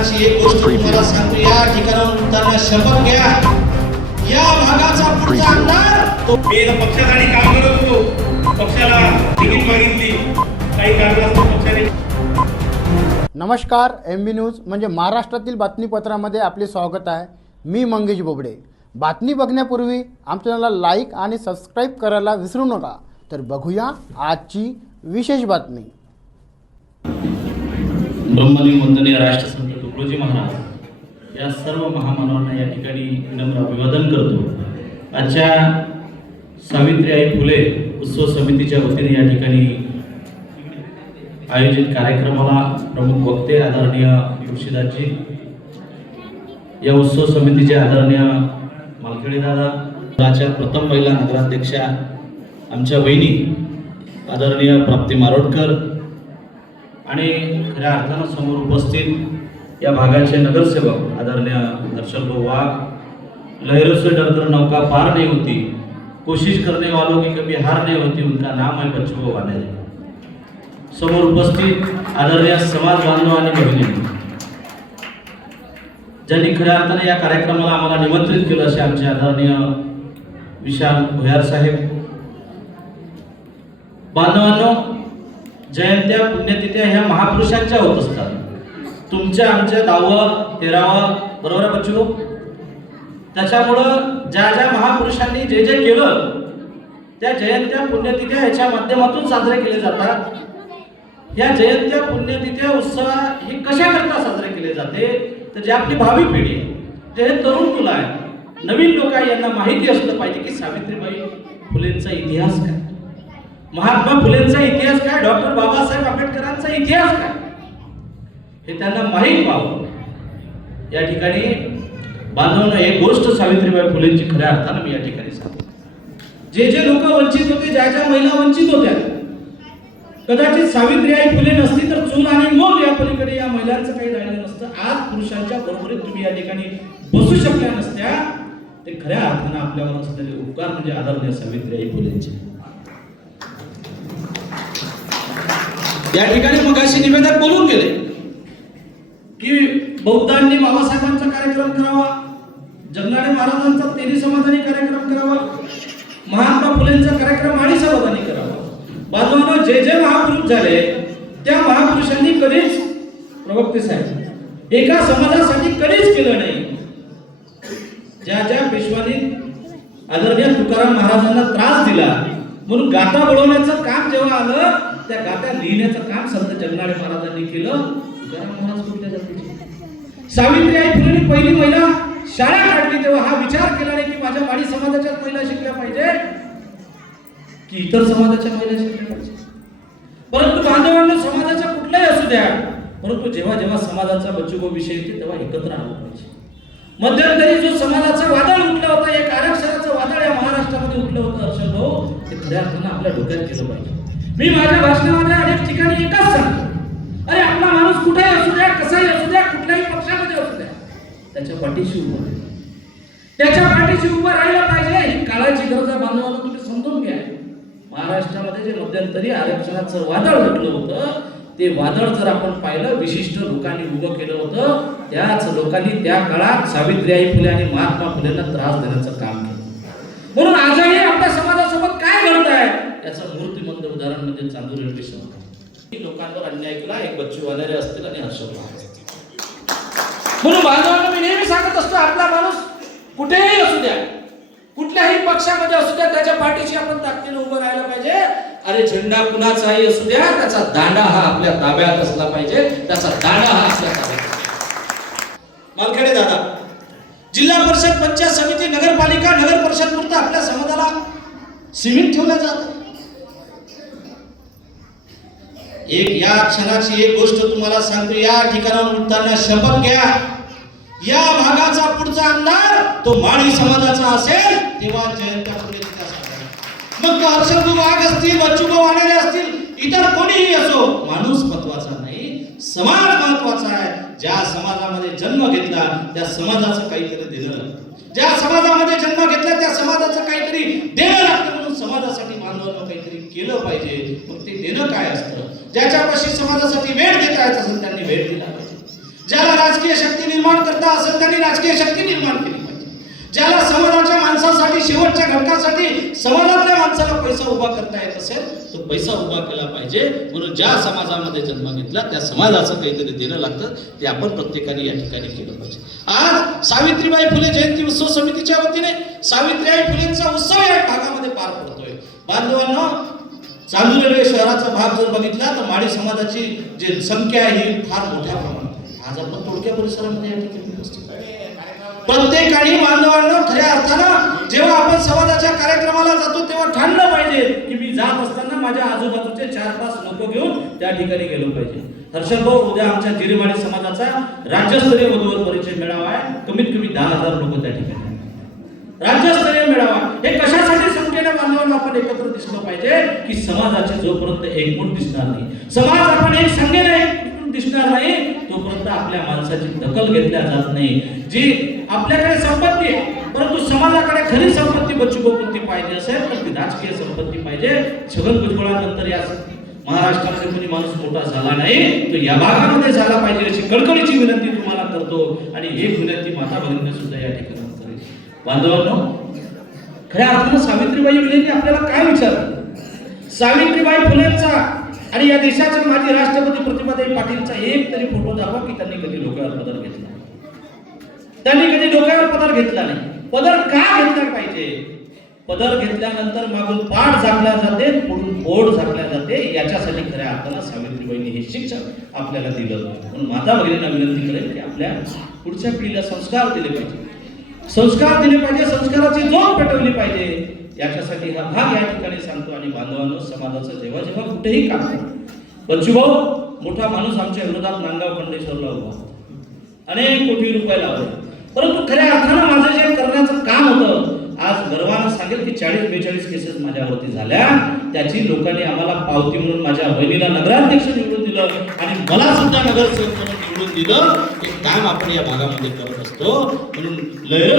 क्षणाची एक गोष्ट तुम्हाला सांगतो या ठिकाणाहून उठताना शपथ घ्या. या भागाचा पुढचा आमदार तो पक्षासाठी काम करत होतो. पक्षाला तिकीट मागितली. काही कारणास्तव पक्षाने नमस्कार एम बी न्यूज म्हणजे महाराष्ट्रातील बातमीपत्रामध्ये आपले स्वागत आहे. मी मंगेश बोबडे. बातमी बघण्यापूर्वी आमच्या चॅनलला लाईक आणि सबस्क्राईब करायला विसरू नका. तर बघूया आजची विशेष बातमी. ब्रह्मलिंग वंदनीय राष्ट्रसंत तुकडोजी महाराज या सर्व महामानवांना या ठिकाणी विनम्र अभिवादन करतो. आजच्या सावित्रीबाई फुले उत्सव समितीच्या वतीने या ठिकाणी आयोजित कार्यक्रमाला प्रमुख वक्ते आदरणीय तुळशीदासजी या उत्सव समितीचे आदरणीय मालखेडे दादा प्रथम महिला नगराध्यक्षा आमच्या बहिणी आदरणीय प्राप्ती मारोडकर आणि खऱ्या अर्थानं समोर उपस्थित या भागाचे नगरसेवक आदरणीय दर्शनभाऊ वाघ लहरों से डरकर नौका पार नहीं होती कोशिश करने वालों की कभी हार नहीं होती उनका नाम है बच्चों को वाले समोर उपस्थित आदरणीय समाज बांधव आणि बहिणी ज्यांनी खऱ्या अर्थाने या कार्यक्रमाला आम्हाला निमंत्रित केलं असे आमचे आदरणीय विशाल भुयार साहेब. बांधवांनो जयंत्या पुण्यतिथ्या ह्या महापुरुषांच्या होत असतात. तुमच्या आमच्या दहावं तेरावं बरोबर आहे बच्चू? त्याच्यामुळं ज्या ज्या महापुरुषांनी जे जे केलं त्या जयंत्या पुण्यतिथ्या याच्या माध्यमातून साजरे केले जातात. या जयंत्या पुण्यतिथ्या उत्सव हे कशाकरता साजरे केले जाते? तर जे आपली भावी पिढी आहे जे हे तरुण मुलं आहे नवीन लोक आहे यांना माहिती असलं पाहिजे की सावित्रीबाई फुलेंचा इतिहास काय? महात्मा फुलेंचा इतिहास काय? डॉक्टर बाबासाहेब आंबेडकरांचा इतिहास काय? हे त्यांना माहीत व्हावं. या ठिकाणी बांधवणं एक गोष्ट सावित्रीबाई फुलेंची खऱ्या अर्थानं मी या ठिकाणी सांगतो. जे जे लोक वंचित होते ज्या ज्या महिला वंचित होत्या कदाचित सावित्रीबाई फुले नसती तर चूल आणि मोल या पलीकडे या महिलांचं काही राहिलं नसतं. आज पुरुषांच्या बरोबरीत तुम्ही या ठिकाणी बसू शकल्या नसत्या. ते खऱ्या अर्थानं आपल्यावर असलेले उपकार म्हणजे आदरणीय सावित्रीबाई फुलेंचे. या ठिकाणी मग अशी निवेदन बोलून गेले. की बौद्धांनी बाबासाहेबांचा कार्यक्रम करावा जगनाडे महाराजांचा तेरी समाधानी कार्यक्रम करावा महात्मा फुलेंचा कार्यक्रम आणि समाधानी करावा. बांधवांनो जे जे महापुरुष झाले त्या महापुरुषांनी कधीच प्रवक्ते साहेब एका समाजासाठी कधीच केलं नाही. ज्या ज्या पेशवानी आदरणीय तुकाराम महाराजांना त्रास दिला म्हणून गाथा बोलवण्याचं काम जेव्हा आलं त्या गाथा लिहिण्याचं काम संत जगनाडे महाराजांनी केलं. सावित्री आई फुलेने पहिली महिला शाळा काढली तेव्हा हा विचार केला नाही की माझ्या वाडी समाजाच्या महिला शिकल्या पाहिजे की इतर समाजाच्या महिला शिकल्या पाहिजे. परंतु बांधवांना समाजाच्या कुठल्याही असू द्या परंतु जेव्हा जेव्हा समाजाचा बच्चूगो विषय येते तेव्हा एकत्र आलं पाहिजे. मध्यंतरी जो समाजाचा वादळ उठला होता एक आरक्षणाचं वादळ या महाराष्ट्रामध्ये उठलं होतं हर्षद भाऊ ते खऱ्या अर्थानं आपल्या डोक्यात केलं पाहिजे. मी माझ्या भाषणामध्ये अनेक ठिकाणी एकच सांगतो. अरे आपला माणूस कुठेही असू द्या कसाही असू द्या कुठल्याही पक्षामध्ये असू द्या. त्याच्या पाठीशी उभं त्याच्या पाठीशी उभं राहिलं पाहिजे. ही काळाची गरज आहे बांधवांना तुम्ही समजून घ्या. महाराष्ट्रामध्ये जे मध्यंतरी आरक्षणाचं वादळ उठलं होतं ते वादळ जर आपण पाहिलं विशिष्ट लोकांनी उभं केलं होतं त्याच लोकांनी त्या काळात सावित्रीबाई फुले आणि महात्मा फुलेंना त्रास देण्याचं काम केलं. म्हणून आजही आपल्या समाजासोबत काय घडत आहे याचं मूर्तिमंत उदाहरण म्हणजे चांदूर रेल्वे शहर लोकांवर अन्याय केला एक बच्चू वानेरे असतील आणि हर्षवर्धन असतील. म्हणून बांधवांना मी नेहमी सांगत असतो आपला माणूस कुठेही असू द्या कुठल्याही पक्षामध्ये असू द्या त्याच्या पाठीशी आपण ताकदीने उभं राहायला पाहिजे. अरे झेंडा कुणाचाही असू द्या त्याचा दांडा हा आपल्या ताब्यात असला पाहिजे त्याचा दांडा हा आपल्या ताब्यात मालखेडे दादा जिल्हा परिषद पंचायत समिती नगरपालिका नगर परिषद पुरता आपल्या समाजाला सीमित ठेवलं जातं. एक या क्षणाची एक गोष्ट तुम्हाला सांगतो या ठिकाणावर उठताना शपथ घ्या. या भागाचा पुढचा आमदार तो माळी समाजाचा असेल तेव्हा जयंत मग तो हर्षद वाघ असतील बच्चूभाऊ वाणेरे असतील इतर कोणीही असो माणूस महत्त्वाचा नाही समाज महत्त्वाचा आहे. ज्या समाजामध्ये जन्म घेतला त्या समाजाचं काहीतरी देणं लागतं. ज्या समाजामध्ये जन्म घेतला त्या समाजाचं काहीतरी देणं लागतं. आपण समाजासाठी बांधवांना काहीतरी केलं पाहिजे. मग ते देणं काय असतं? ज्याच्यापाशी समाजासाठी वेळ देता येत असेल त्यांनी वेळ दिला पाहिजे. ज्याला राजकीय शक्ती निर्माण करता असेल त्यांनी राजकीय शक्ती निर्माण केली पाहिजे. ज्याला समाजाच्या माणसासाठी शेवटच्या घटकासाठी समाजातल्या माणसाला पैसा उभा करता येत असेल तो पैसा उभा केला पाहिजे. म्हणून ज्या समाजामध्ये जन्म घेतला त्या समाजाचं काहीतरी देणं लागतं. ते आपण प्रत्येकाने या ठिकाणी केलं पाहिजे. आज सावित्रीबाई फुले जयंती उत्सव समितीच्या वतीने सावित्रीबाई फुलेंचा उत्सव या भागामध्ये पार पडतोय. बांधवांना चालू रेल्वे शहराचा भाग जर बघितला तर माळी समाजाची जी संख्या आहे ही फार मोठ्या प्रमाणात आहे. आज आपण तोडक्या परिसरामध्ये या ठिकाणी उपस्थित आहे प्रत्येकाने बांधवांना खऱ्या अर्थानं जेव्हा आपण समाजाच्या कार्यक्रमाला जातो तेव्हा ठाणलं पाहिजे की मी जात असताना माझ्या आजूबाजूचे चार पाच लोक घेऊन त्या ठिकाणी गेलो पाहिजे. हर्षद भाऊ उद्या आमच्या जिरेमाळी समाजाचा राज्यस्तरीय वधूवर परिचय मेळावा आहे. कमीत कमी दहा हजार लोक त्या ठिकाणी राज्यस्तरीय मेळावा. हे कशासाठी संख्येने बांधवांना आपण एकत्र दिसलं पाहिजे? की समाजाचे जोपर्यंत एकमूट दिसणार नाही. समाज आपण एक संख्येने दिसणार नाही तोपर्यंत आपल्या माणसाची दखल घेतल्या जात नाही. जी आपल्याकडे संपत्ती आहे परंतु समाजाकडे खरी संपत्ती बच्चू कोणती पाहिजे असेल तर ती राजकीय संपत्ती पाहिजे. छगन भुजबळानंतर या महाराष्ट्रामध्ये कोणी माणूस मोठा झाला नाही तो या भागामध्ये झाला पाहिजे अशी कडकडीची विनंती तुम्हाला करतो. आणि एक विनंती माता भगिनी सुद्धा या ठिकाणी करेल बांधवांनो खऱ्या अर्थानं सावित्रीबाई फुलेंनी आपल्याला काय विचारलं? सावित्रीबाई फुलेंचा आणि या देशाच्या माजी राष्ट्रपती प्रतिमाताई पाटीलचा एक तरी फोटो दाखवा की त्यांनी कधी डोक्यावर पदर घेतला त्यांनी कधी डोक्यावर पदर घेतला नाही. पदर का घेतला पाहिजे? पदर घेतल्यानंतर मागून पाठ झाकल्या जाते पुढून बोर्ड झाकल्या जाते. याच्यासाठी खऱ्या अर्थाला सावित्रीबाईंनी हे शिक्षण आपल्याला दिलं. म्हणून माता भगिनींना विनंती करेल की आपल्या पुढच्या पिढीला संस्कार दिले पाहिजे. संस्कार दिले पाहिजे संस्काराची जोड पेटवली पाहिजे. याच्यासाठी हा भाग या ठिकाणी सांगतो आणि बांधवांनो समाजाचं जेव्हा जेव्हा कुठेही काम करतो बच्चूभाऊ मोठा माणूस आमच्या विरोधात नांदगाव खंडेश्वरला उभा अनेक कोटी रुपये लावले परंतु खऱ्या अर्थानं माझं जे करण्याचं काम होतं आज गर्वानं सांगेल की चाळीस बेचाळीस केसेस माझ्यावरती झाल्या. त्याची लोकांनी आम्हाला पावती म्हणून माझ्या बहिणीला नगराध्यक्ष निवडून दिलं आणि मला सुद्धा नगरसेवक म्हणून निवडून दिलं. हे काम आपण या भागामध्ये करत. तो म्हणून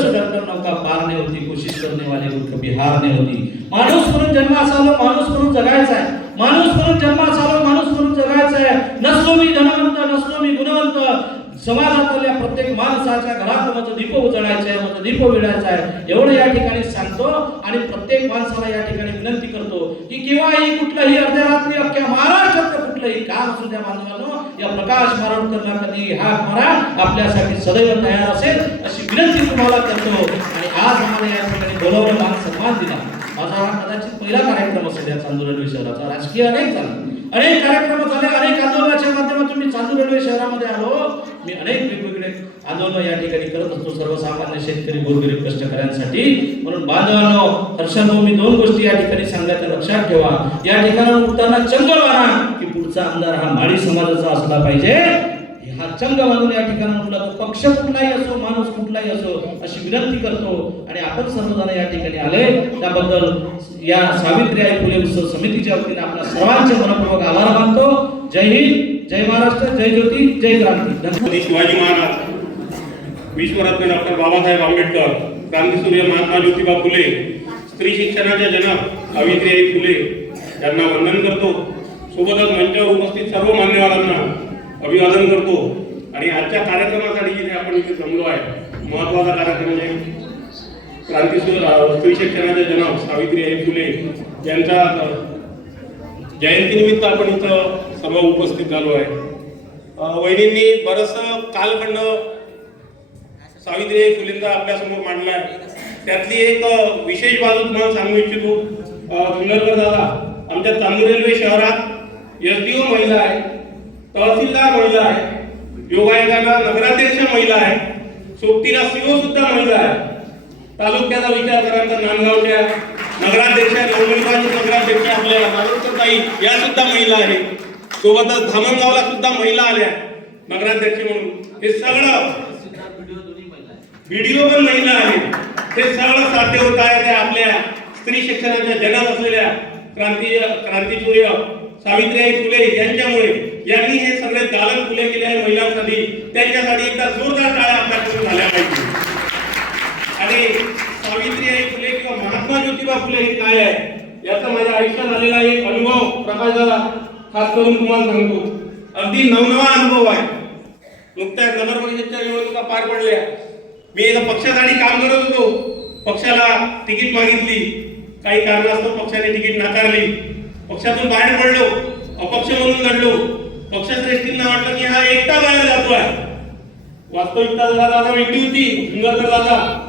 से डरकर नौका पार नाही होती कोशिश करने वाले को कभी हार नाही होती. माणूस म्हणून जन्मास आलो माणूस म्हणून जगायचा आहे. माणूस म्हणून जन्मास आलो माणूस म्हणून जगायचा आहे. नसलो मी धनवंत नसलो मी गुणवंत. समाजातल्या प्रत्येक माणसाच्या घरात माझं दीप उजळायचं आहे माझं दीप विडायचं आहे एवढं या ठिकाणी सांगतो आणि प्रत्येक माणसाला या ठिकाणी विनंती करतो की केव्हाही कुठलंही अर्ध्या रात्री अख्ख्या महाराष्ट्रात कुठलंही काम असू द्या बांधवांनो या प्रकाश मारवणकरला कधी हाक मारा आपल्यासाठी सदैव तयार असेल अशी विनंती तुम्हाला करतो. आणि आज आम्हाला या ठिकाणी बोलवलं मान सन्मान दिला. माझा हा कदाचित पहिला कार्यक्रम असेल या चांदूर रेल्वे शहराचा. राजकीय अनेक झाला अनेक कार्यक्रम झाले अनेक आंदोलनाच्या माध्यमातून मी चांदूर रेल्वे शहरामध्ये आलो मी अनेक वेगवेगळे आंदोलन या ठिकाणी करत असतो. सर्वसामान्य शेतकरी गोरगरीब कष्टकऱ्यांसाठी. म्हणून बांधवांनो हर्षद मी दोन गोष्टी या ठिकाणी सांगायचं लक्षात ठेवा. या ठिकाणी उठताना चंग मारा की पुढचा आमदार हा माळी समाजाचा असला पाहिजे. हा चंग बांधून या ठिकाणी उठला तो पक्ष कुठलाही असो माणूस कुठलाही असो अशी विनंती करतो. आणि आपण सर्वजण या ठिकाणी आले. त्याबद्दल या सावित्री आई फुले उत्सव समितीच्या वतीने आपला सर्वांचे मनपूर्वक आभार मानतो. जय हिंद जय महाराष्ट्र जय ज्योती जय क्रांती. शिवाजी महाराज विश्वरत्न डॉक्टर बाबासाहेब आंबेडकर क्रांतीसूर्य महात्मा ज्योतिबा फुले स्त्री शिक्षणाच्या जनक सावित्रीबाई फुले यांना वंदन करतो. सोबतच मंचावर उपस्थित सर्व मान्यवरांना अभिवादन करतो. आणि आजच्या कार्यक्रमासाठी जिथे आपण इथे जमलो आहे महत्त्वाचा कार्यक्रम म्हणजे क्रांतीसूर्य स्त्री शिक्षणाच्या जनक सावित्रीबाई फुले यांच्या जयंतीनिमित्त आपण इथं सभा उपस्थित झालो आहे. वहिनींनी बरंचसं कालखंड सावित्री फुलेंचा आपल्यासमोर मांडला आहे. त्यातली एक विशेष बाजू तुम्हाला सांगू इच्छितो. अ, सुंदरकर दादा आमच्या चांदूर रेल्वे शहरात एसडीओ महिला आहे तहसीलदार महिला आहे योगायोगाला नगराध्यक्ष महिला आहे सोबतीला सीओ सुद्धा महिला आहे. तालुक्याचा विचार करा तर नांदगावच्या नगराध्यक्ष नगराध्यक्ष आपल्या ताई या सुद्धा महिला आहेत सोबतच धामणगावला सुद्धा महिला आल्या. नगराध्यक्ष म्हणून. हे सगळं व्हिडिओ पण महिला आहेत. हे सगळं साध्य होत आहे ते आपल्या स्त्री शिक्षणाच्या जगात असलेल्या क्रांती क्रांतीसूर्य सावित्रीबाई फुले यांच्यामुळे यांनी हे सगळे दालन फुले केले आहे महिलांसाठी. त्यांच्यासाठी एकदा जोरदार टाळ्या आपल्याकडून झाल्या पाहिजे. आणि सावित्रीबाई फुले किंवा महात्मा ज्योतिबा फुले हे काय आहे? याचा माझ्या आयुष्यात आलेला एक अनुभव प्रकाश झाला खास करून तुम्हाला सांगतो अगदी नवनवा अनुभव आहे. नुकत्याच नगर परिषदच्या निवडणुका पार पडल्या. मी एका पक्षासाठी काम करत होतो. पक्षाला तिकीट मागितली. काही कारणास्तव पक्षाने तिकीट नाकारली. पक्षातून बाहेर पडलो. अपक्ष म्हणून लढलो. पक्षश्रेष्ठींना वाटलं की हा एकटा बाहेर आहे. वास्तविकता जरा दादा वेगळी होती. सुंदरकर दादा.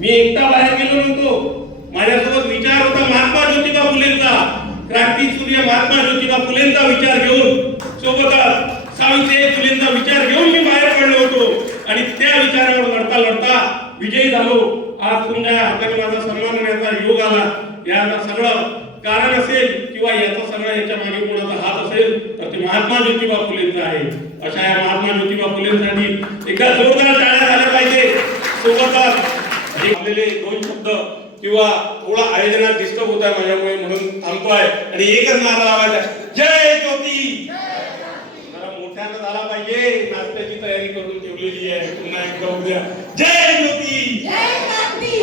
मी एकटा बाहेर गेलो नव्हतो. माझ्यासोबत विचार होता महात्मा ज्योतिबा फुलेंचा. क्रांती सूर्य महात्मा ज्योतिबा फुलेंचा विचार घेऊन सोबतच सावित्रीबाई फुलेंचा विचार घेऊन मी बाहेर पडलो होतो. आणि त्या विचारावर लढता लढता विजयी झालो. आज तुमच्या हाताने माझा सन्मान होण्याचा योग आला. याचा सगळं कारण असेल किंवा याचा सगळा याच्या मागे कोणाचा हात असेल तर ते महात्मा ज्योतिबा फुलेंचा आहे. अशा या महात्मा ज्योतिबा फुलेंसाठी एकदा जोरदार टाळ्या झाल्या पाहिजे. सोबतच हे दोन शब्द किंवा थोडा आयोजनात डिस्टर्ब होत आहे माझ्यामुळे म्हणून थांबतोय. आणि एकच नारा लावायचा जय ज्योती! जरा मोठ्यानं झाला पाहिजे. नाश्त्याची तयारी करून ठेवलेली आहे. पुन्हा एकदा उद्या. जय ज्योती!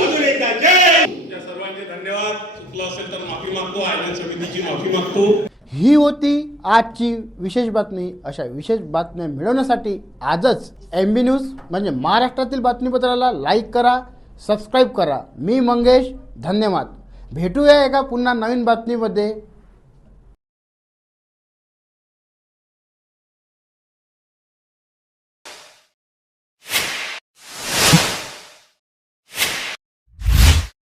अजून एकदा जय! सर्वांचे धन्यवाद. चुकलं असेल तर माफी मागतो. आयोजन समितीची माफी मागतो. ही होती आजची विशेष बातमी. अशा विशेष बातम्या मिळवण्यासाठी आजच एम बी न्यूज म्हणजे महाराष्ट्रातील बातमीपत्राला लाईक करा. सबस्क्राईब करा. मी मंगेश धन्यवाद. भेटूया एका पुन्हा नवीन बातमीमध्ये.